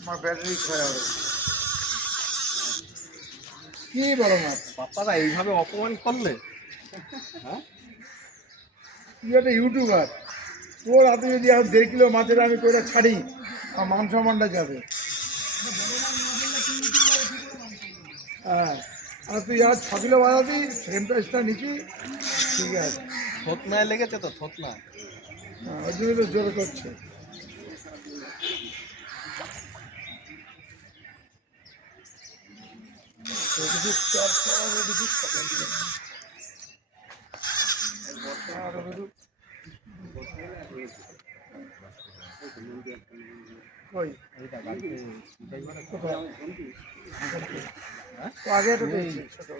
আমার ব্যাটারি খারাপ। কি বলো না বাপ্পাদা এইভাবে অপমান করলে? হ্যাঁ, তুই একটা ইউটিউবার, তোর হাতে যদি আর 1.5 কিলো মাছের আমি করে ছাড়ি, আমার মান সম্মানটা যাবে। হ্যাঁ, আর তুই আর 6 কিলো বাজাবি, সেকেন্ড প্রাইসটা নিচ্ছি, ঠিক আছে। থতনায় লেগেছে তো, থতনা। হ্যাঁ, ওই জন্য তো জোর করছে। ওই কোথায়? আগে তো দেখছি ছোট।